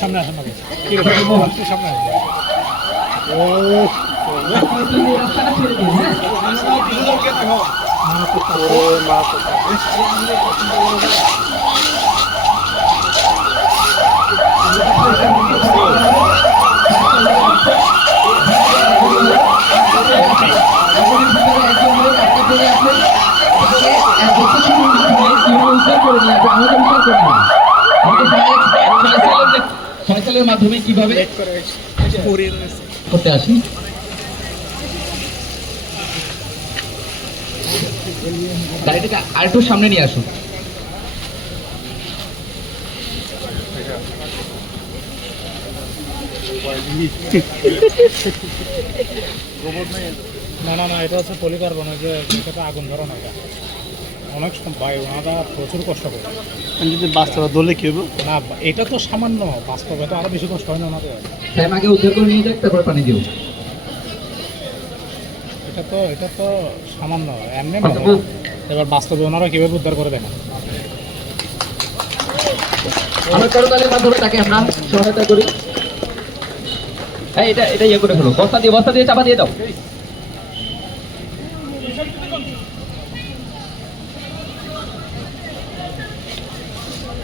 সামনে আসেন না কি রে একটু সামনে আসেন ও রাস্তাটা ছেড়ে দিন হ্যাঁ ফয়সালের মাধ্যমে কিভাবে করতে আসি গাড়িটাকে আরেকটু সামনে নিয়ে আসুন না না না এটা হচ্ছে পলিকার্বন যে এটা আগুন ধরা না অনেক ভাই ওনারা প্রচুর কষ্ট করে যদি বাস্তবে দলে কি হবে না এটা তো সামান্য বাস্তবে তো আরো বেশি কষ্ট হয় না ওনাদের টাইম আগে উদ্ধার করে নিয়ে যাক তারপর পানি দিব এটা তো সামান্য এমনি এবার বাস্তবে ওনারা কিভাবে উদ্ধার করে দেন আমরা করতালের মাধ্যমে তাকে আমরা সহায়তা করি এটা এটা ইয়ে করে ফেলো বস্তা দিয়ে চাপা দিয়ে দাও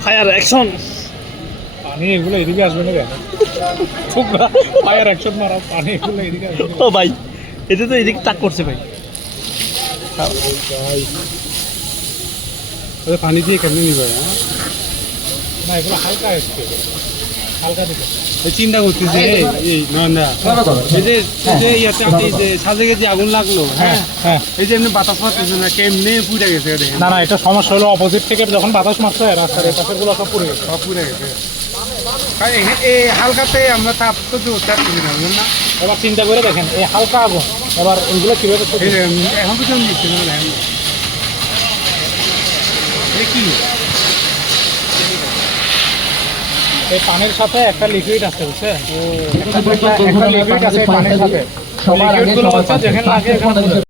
ফায়ার অ্যাকশন পানি এগুলো এদিকে আসবে না কেন তোমরা ফায়ার অ্যাকশন মারা পানি এগুলো এদিকে আসবে না। ও ভাই এটা তো এদিকে তাক করছে ভাই পানি দিয়ে কেমনি নিবে না এগুলো হালকা আসছে হালকা দিকে চিন্তা করতেছে এই না না এই যে ইয়াতে এই যে সাজেকে যে আগুন লাগলো হ্যাঁ হ্যাঁ এই যে এমনি বাতাস মারতেছে না কেমনে পুড়ে গেছে দেখেন না না এটা সমস্যা হলো অপোজিট থেকে যখন বাতাস মারছে রাস্তার এই পাশের গুলো সব পুড়ে গেছে সব পুড়ে গেছে এই হালকাতে আমরা তাপ তো চাচ্ছি না বুঝলেন না এবার চিন্তা করে দেখেন এই হালকা আগুন এবার ওইগুলো কিভাবে এই যে এখন পর্যন্ত নিচ্ছে না দেখেন কি এই পানির সাথে একটা লিকুইড আছে বুঝছেন একটা লিকুইড আছে পানির সাথে সবার আগে লিকুইডগুলো হচ্ছে যেখানে লাগে এখানে